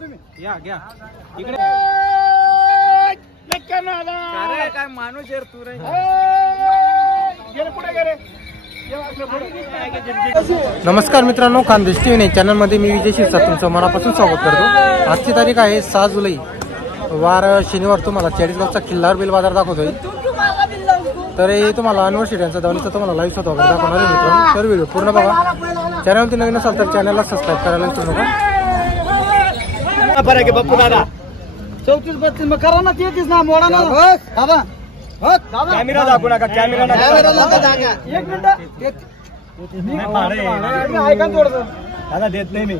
तुम्ही या घ्या इकडे काय माणूस यार तू रे पुढे गेले। नमस्कार मित्रांनो, खानदेश टीव्ही चॅनलमध्ये मी विजय शिरसाट तुमचं मनापासून स्वागत करतो। आजची तारीख आहे 6 जुलै, वार शनिवार। तुम्हाला चाळीसगावचा किल्लार बेल बाजार दाखवतोय। तर हे तुम्हाला अनवर यांचा दावणीचा तुम्हाला लाईव्ह शॉट वगैरे दाखवणार आहे मित्रांनो। तर व्हिडिओ पूर्ण बघा। चॅनलवरती नवीन असाल तर चॅनलला सबस्क्राईब करायला विसरू नका। बप्पू दादा 34-32 मग करा ना, 33 ना मोडा ना दादा। कॅमेरा दाखवू नका, कॅमेरा एक मिनिट ऐका थोडं दादा, देत नाही मी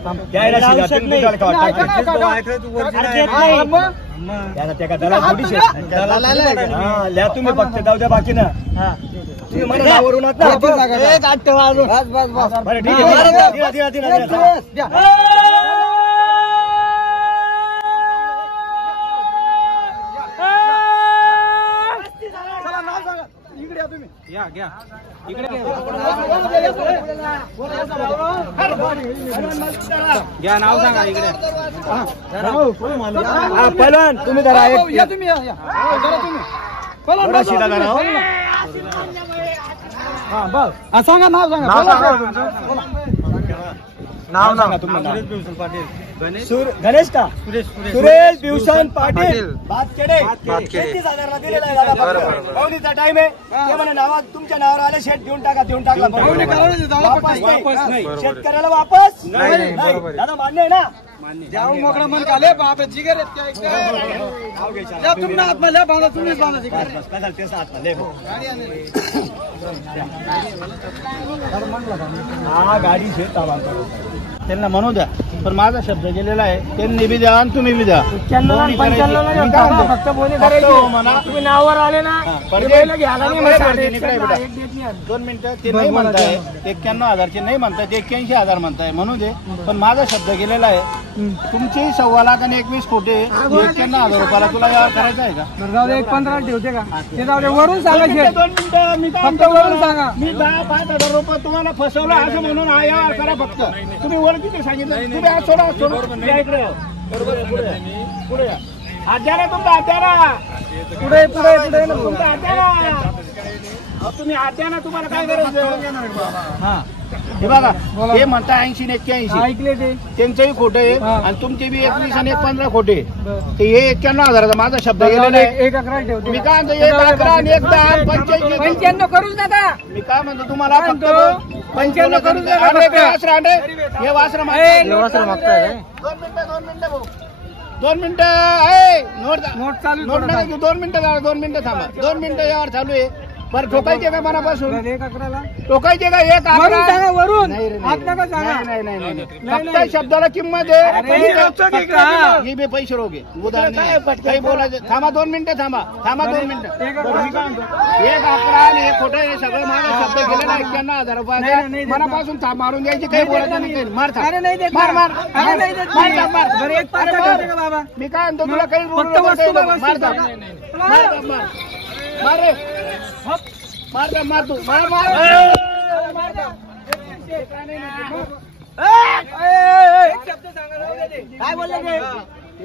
तुम्ही फक्त जाऊ द्या, बाकी ना या घ्या इकडे घ्या, नाव सांगा इकडे। पहिलवान तुम्ही जरा या, तुम्ही या पहिलवान सांगा, नाव सांगा, नाव ना गणेश का सुरेश भीषण पाटील भातखेडे 33,000 ला दिलेला आहे दादा। पाहुणीचा टाइम आहे, ते म्हणे नावात तुमच्या नावावर आले, शेट देऊन टाका, देऊन टाकला। वापस नाही, शेतकऱ्याला वापस नाही दादा, मान्य आहे ना? जाऊ मोकळा मन काले बाप जिगर तुम्ही आत्मल्या बांधा, तुम्हीच बांधा जिगर तेच आत्मले। हा गाडी शेत त्यांना म्हणू द्या, पण माझा शब्द गेलेला आहे। त्यांनी बी द्या आणि तुम्ही बी द्या। फक्त तुम्ही नावावर आले ना, 2 मिनिटं ते नाही म्हणताय, 91,000चे नाही म्हणताय, 81,000 म्हणताय, म्हणू दे। पण माझा शब्द गेलेला आहे। तुमची 1.25 लाख आणि 21 कोटी 91,000 रुपयाला तुला व्यवहार करायचा आहे का? 15 ठेवते का? ते जाऊ दे, वरून सांगा। 2 मिनिटं मी फक्त वरून सांगा। मी 10,000-5,000 रुपये तुम्हाला फसवलं असं म्हणून हा व्यवहार करा फक्त। तुम्ही वर किती सांगितलं? तुम्ही आज सोडा इकडे पुढे या, हत्यारा तुमचा, हत्यारा पुढे पुढे पुढे तुमचा हत्यारा। तुम्ही हत्यारा, तुम्हाला काय करायचं? हा हे बघा, हे म्हणता 80 आणि 81 ऐकले, ते त्यांचंही खोटे आणि तुमचे बी 21 आणि 15 खोटे। ते हे 91,000चा माझा शब्द गेलेला आहे। 1 11 ठेवतो मी, काय म्हणतो 1 11 आणि 1 10 95 करूच नका। मी काय म्हणतो तुम्हाला फक्त 95 करूच नका। हे वासरा मागताय, 2 मिनिटं आहे, नोट चालू, 2 मिनिटं 2 मिनिटं थांबा, 2 मिनिटं यावर चालू आहे। पर ठोकायचे का मनापासून? 1 11 ठोकायचे का? 1 11 वरून नाही, फक्त शब्दाला किंमत आहे। हे बी पैसे रोगे काही बोलायचे। थांबा 2 मिनिटं, थांबा 2 मिनिटं। 1 11 आणि 1 खोटं, हे सगळं माझा शब्द गेलेला 91,000 रुपये मनापासून मारून द्यायची, काही बोलायचं नाही। मार मार मार, मी काय म्हणतो तुला काही मार तू मार काय बोलले?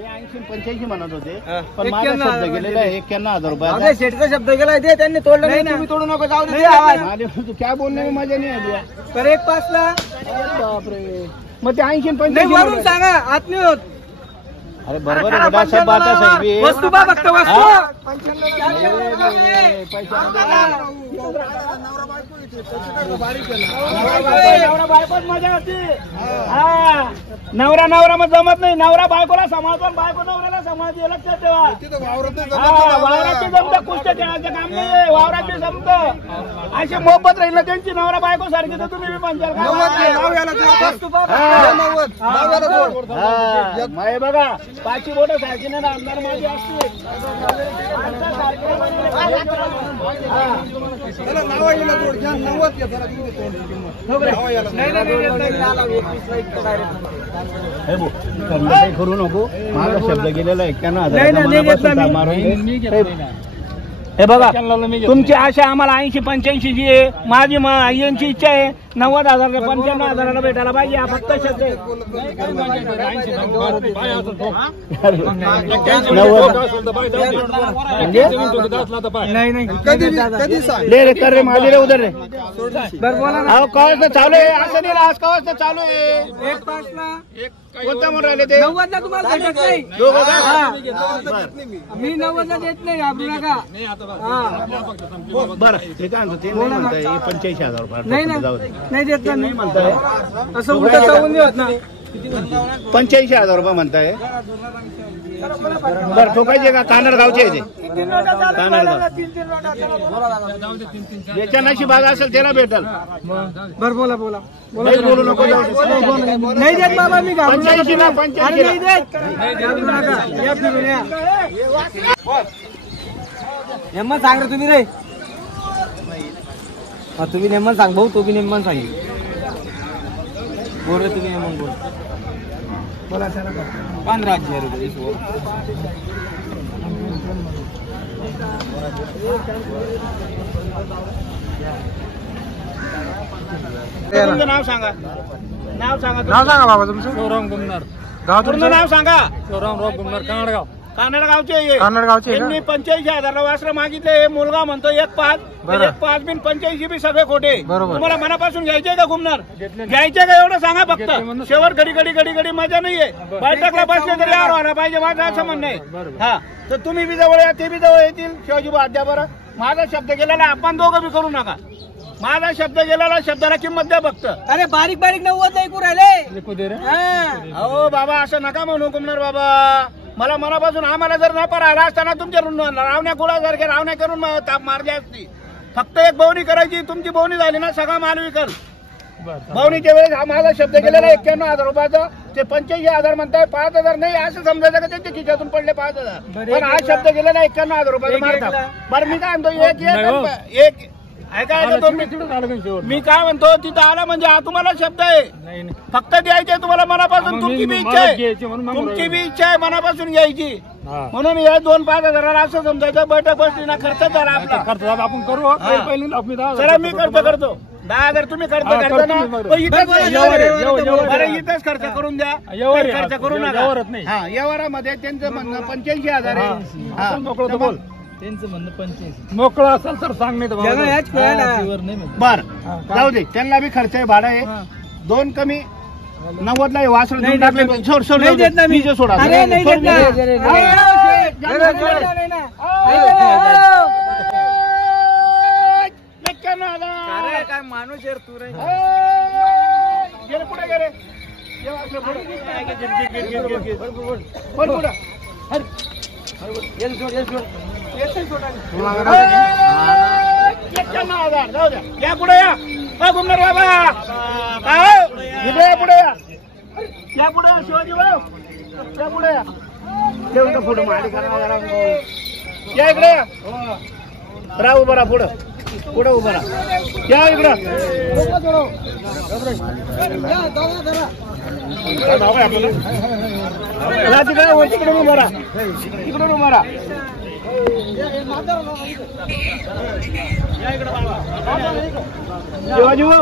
80-85 म्हणत होते, पण माझा शब्द गेलेला आहे 91,000 रुपये। शेटचा शब्द गेला, ते त्यांनी तोडलं नाही, तुम्ही तोडू नका, जाऊ दे। क्या बोलणे में मजा नाही आली। तर 1 5 ला बापरे, मग ते 80-85 वरून सांगा, आत्मीय होत। अरे बरोबर आहे बेटा, सब बात है सही। वस्तू बा फक्त वस्तू, नवरा नवरा मग जमत नाही। नवरा बायकोला समाजतो, बायको नवऱ्याला समाजते, लक्षात ठेवा। वावराची जमत, कुस्त्या खेळायचं काम नाही, वावराची जमत अशी मोहब्बत राहील ना त्यांची, नवरा बायको सारखी, तर तुम्ही म्हणशाल बघा, 5 बोट सारखी ना आमदार माझी असते। करू नको, माझा शब्द गेलेला 91,000। हे बघा तुमची आशा आम्हाला 80-85 जी आहे, माझी यांची इच्छा आहे 90,000 95,000 भेटायला पाहिजे. हा फक्त शब्द आहे. 90 ले रे कर रे माझे रे उधर रे. अहो कवाच चालू आहे असं नाही आज कवाच चालू आहे. कोणता म्हणून राहिले ते 90ला तुम्हाला भेटत नाही. दोघं का? मी 90ला देत नाही घाबरू नका. बरं ते काय म्हणतो ते नाही म्हणताय 85,000 रुपये नाही ना जाऊ दे. नाही देत ना मी. म्हणताय असं उलट सांगून नाही होत ना. 85,000 रुपये म्हणताय. बरं ठोकायचे का कानडगावचे आहे ते कानडगाव ज्याच्या नशिबात असेल त्याला भेटल. बरं बोला बोला नाही बोलू नको जाऊ दे. नाही देत बाबा मी घाबरू 85 ना अरे 85 नाही देत. घाबरू नका. या फिरून या. नेमन सांग रे तुम्ही रे. हा तुम्ही नेमन सांग भाऊ. तुम्ही नेमन सांग बोल रे तुम्ही नेमन बोल. बोला 15,000 रुपये. तुमचं नाव सांगा. नाव सांगा नाव सांगा बाबा तुमचं. शिवराम गुमनार. गाव पूर्ण तुमचं नाव सांगा. शिवरामराव गुमनार कानडगाव. कानडगावचे आहे. कानडगावचे आहे त्यांनी का? 85,000 वासरं मागितले. मुलगा म्हणतो 1.5 बरं. 1.5 बिन 85 बी सगळे खोटे. बरोबर. तुम्हाला मनापासून घ्यायचे का घुमणार घ्यायचे का एवढं सांगा फक्त. शेवट घडी मजा नाहीये. बैठकला बसले तरी यार व्हायला पाहिजे माझं असं म्हणणं आहे. हा तर तुम्ही बी जवळ या ते बी जवळ येतील. शिवाजी भाऊ अद्या बरं माझा शब्द गेलेला आपण दोघं बी करू नका. माझा शब्द गेलेला शब्दाला किंमत द्या फक्त. अरे बारीक बारीक 90 ऐकू राहिले. अहो बाबा असं नका म्हणू कुमणार बाबा. मला मनापासून आम्हाला जर नफा राहिला असताना तुमच्या रावण्या गुळासारख्या रावण्या करून ताप मारली असती. फक्त एक बवणी करायची. तुमची बवणी झाली ना सगळा माल विकल. बवणीच्या वेळेस हा माझा शब्द गेलेला 91,000 रुपयाचा. ते 85,000 म्हणताय. 5,000 नाही असं समजायचं का त्यांच्या खिशातून पडले 5,000. पण हा शब्द गेलेला 91,000 रुपयाचा मारतात. बरं मी काय म्हणतो एक ऐका मी काय म्हणतो तिथं आला म्हणजे हा तुम्हाला शब्द आहे. फक्त द्यायचे तुम्हाला मनापासून. तुमची बी इच्छा आहे. तुमची बी इच्छा आहे मनापासून घ्यायची. म्हणून हे 2-5,000 असं समजायचं. बैठक बसली ना खर्च झाला आपला. खर्च आपण करू. चला मी खर्च करतो 10,000 तुम्ही खर्च करता ना. इथंच खर्च करून द्या. खर्च करू नका. हा व्यवहारामध्ये त्यांचं म्हणणं 85,000 आहे. बोल त्यांचं म्हणणं 85. मोकळा असेल तर सांग नाही बर जाऊ दे. त्यांना बी खर्च आहे भाडं आहे. 2 कमी 90ला हे वासर देऊन टाकले. सोड नाही देत ना मी. सोडा. अरे नाही देत ना. काय माणूस यार तू रे. गेले पुढे गेले पुढे या पुढे या घुमणार बाबा. इकडे या पुढे या पुढे शिवाजी भाऊ या पुढे या. ठेवून फोटो माडी करा. या इकडे या. राहा उभं राहा. पुढं उभं राहा. या इकडं तिकडून उभं राहा. इकडून उभं राहा. शिवाजी भाऊ